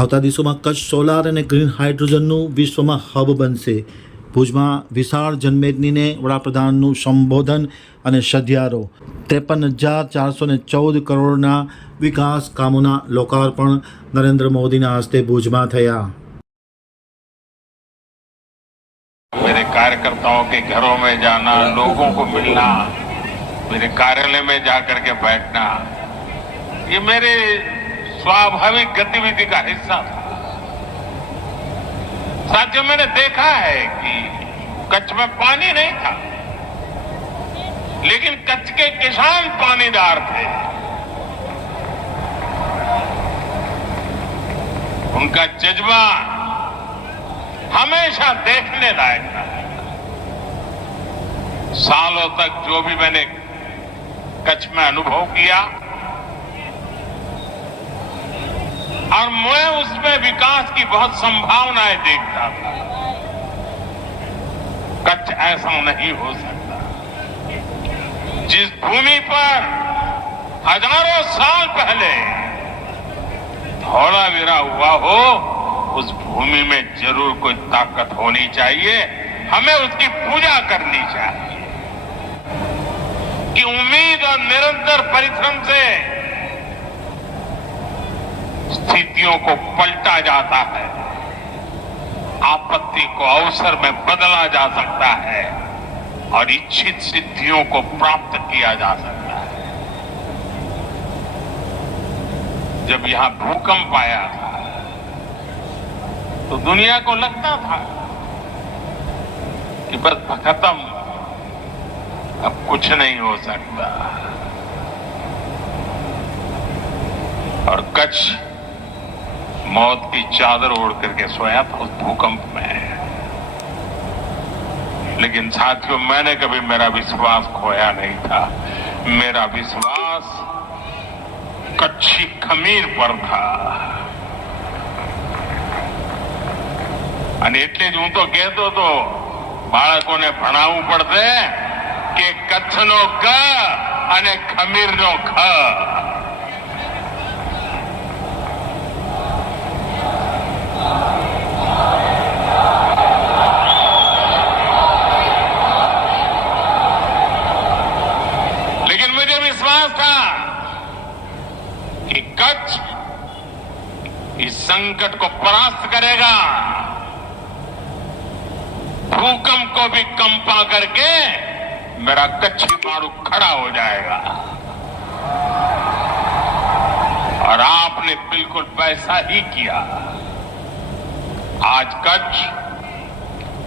આવતા દિવસોમાં કચ્છ સોલાર અને ગ્રીન હાઇડ્રોજનનું વિશ્વમાં હબ બનશે. ભુજમાં વિશાળ જનમેદનીને વડાપ્રધાનનું સંબોધન અને સધિયારો. 53,414 કરોડના વિકાસ કામોના લોકાર્પણ નરેન્દ્ર મોદીના હસ્તે ભુજમાં થયા. मेरे कार्यकर्ताओं के घरों में जाना, लोगों को मिलना, मेरे कार्यालय में जाकर के बैठना, ये मेरे स्वाभाविक गतिविधि का हिस्सा था. साथियों, मैंने देखा है कि कच्छ में पानी नहीं था, लेकिन कच्छ के किसान पानीदार थे. उनका जज्बा हमेशा देखने लायक था. सालों तक जो भी मैंने कच्छ में अनुभव किया और मैं उसमें विकास की बहुत संभावनाएं देखता था. कच्छ ऐसा नहीं हो सकता. जिस भूमि पर हजारों साल पहले धौलावीरा हुआ हो, उस भूमि में जरूर कोई ताकत होनी चाहिए. हमें उसकी पूजा करनी चाहिए कि उम्मीद और निरंतर परिश्रम से स्थितियों को पलटा जाता है, आपत्ति को अवसर में बदला जा सकता है और इच्छित सिद्धियों को प्राप्त किया जा सकता है. जब यहां भूकंप आया था तो दुनिया को लगता था कि बस खत्म, अब कुछ नहीं हो सकता. और कच्छ मौत की चादर ओढ़ करके सोया था उस भूकंप में. लेकिन साथियों, मैंने कभी मेरा विश्वास खोया नहीं था. मेरा विश्वास कच्छी खमीर पर था. અને એટલે જ હું તો કહેતો હતો, બાળકોને ભણાવવું પડશે કે કચ્છનો ક અને ખમીરનો ખ. लेकिन मुझे विश्वास था कि कच्छ इस संकट को परास्त करेगा, भूकंप को भी कंपा करके मेरा कच्छी मारू खड़ा हो जाएगा. और आपने बिल्कुल वैसा ही किया. आज कच्छ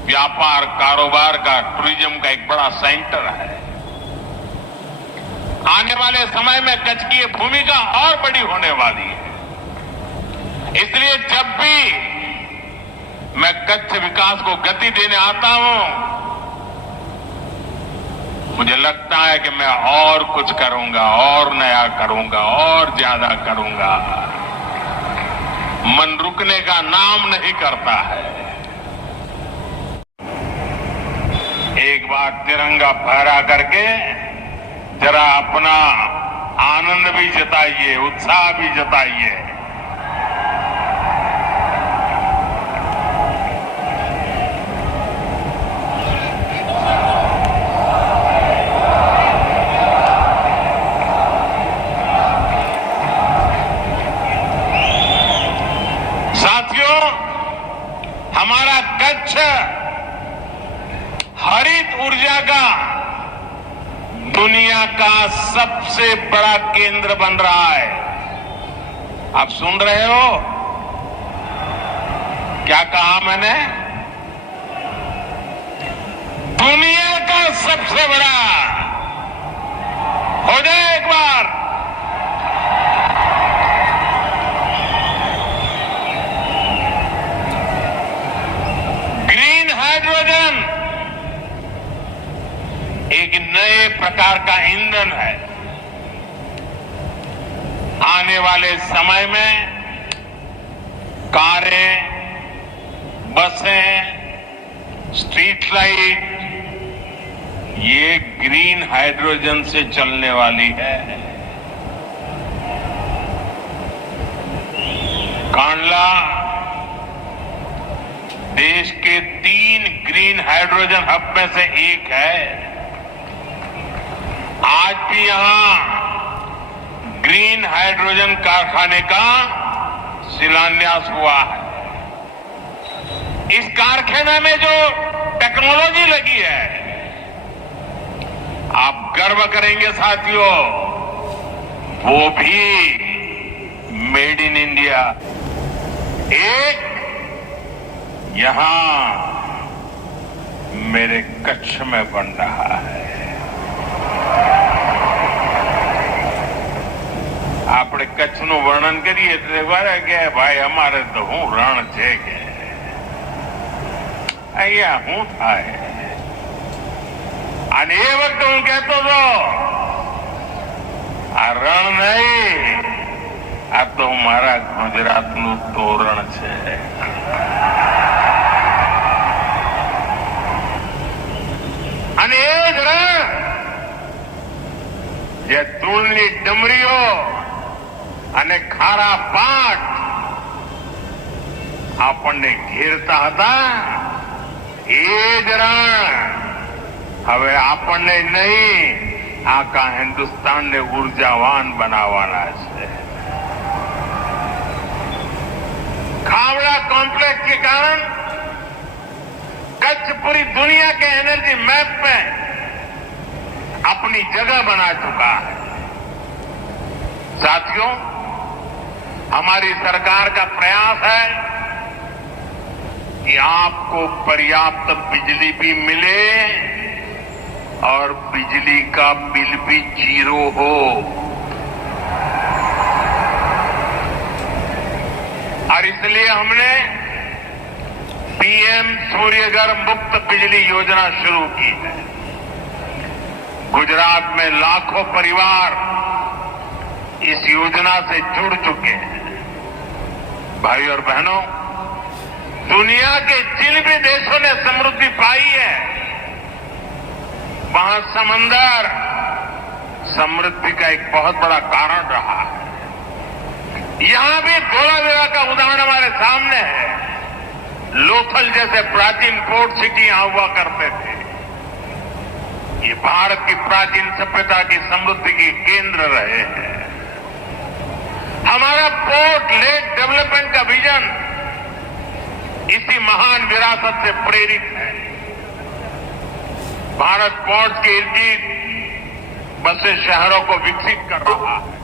व्यापार कारोबार का, टूरिज्म का एक बड़ा सेंटर है. आने वाले समय में कच्छ की भूमिका और बड़ी होने वाली है. इसलिए जब भी मैं कच्छ विकास को गति देने आता हूं, मुझे लगता है कि मैं और कुछ करूंगा, और नया करूंगा, और ज्यादा करूंगा. मन रुकने का नाम नहीं करता है. एक बार तिरंगा फहरा करके जरा अपना आनंद भी जताइए, उत्साह भी जताइए. हमारा कच्छ हरित ऊर्जा का दुनिया का सबसे बड़ा केंद्र बन रहा है. आप सुन रहे हो क्या कहा मैंने? दुनिया का सबसे बड़ा. हो जाए एक बार. हाइड्रोजन एक नए प्रकार का ईंधन है. आने वाले समय में कारें, बसें, स्ट्रीट लाइट ये ग्रीन हाइड्रोजन से चलने वाली है. कांडला देश के 3 ग्रीन हाइड्रोजन हब में से एक है। आज भी यहां ग्रीन हाइड्रोजन कारखाने का शिलान्यास हुआ है। इस कारखाने में जो टेक्नोलॉजी लगी है, आप गर्व करेंगे साथियों, वो भी मेड इन इंडिया। एक यहां मेरे कच्छ में बन रहा है। આપણે કચ્છનું વર્ણન કરીએ એટલે વારે કે ભાઈ અમારે તો હું રણ છે કે અહીંયા શું થાય, અને એ વખતે હું કહેતો હતો આ રણ નહીં, આ તો મારા ગુજરાતનું તોરણ છે। અને એ જ રણ જે ધૂળની ડમરીઓ અને ખારા પાટ આપણને ઘેરતા હતા, એ જ રણ હવે આપણને નહીં, આખા હિન્દુસ્તાનને ઉર્જાવાન બનાવવાના છે। खावड़ा कॉम्प्लेक्स के कारण कच्छ पूरी दुनिया के एनर्जी मैप में अपनी जगह बना चुका है। साथियों, हमारी सरकार का प्रयास है कि आपको पर्याप्त बिजली भी मिले और बिजली का बिल भी 0 हो। और इसलिए हमने पीएम सूर्यघर मुफ्त बिजली योजना शुरू की है। गुजरात में लाखों परिवार इस योजना से जुड़ चुके हैं। भाई और बहनों, दुनिया के जिन भी देशों ने समृद्धि पाई है, वहां समंदर समृद्धि का एक बहुत बड़ा कारण रहा है। यहां भी धोलावीरा का उदाहरण हमारे सामने है। लोथल जैसे प्राचीन पोर्ट सिटी यहां हुआ करते थे। ये भारत की प्राचीन सभ्यता की समृद्धि के केंद्र रहे हैं। हमारा पोर्ट लेड डेवलपमेंट का विजन इसी महान विरासत से प्रेरित है। भारत पोर्ट के इर्द गिर्द बसे शहरों को विकसित कर रहा है।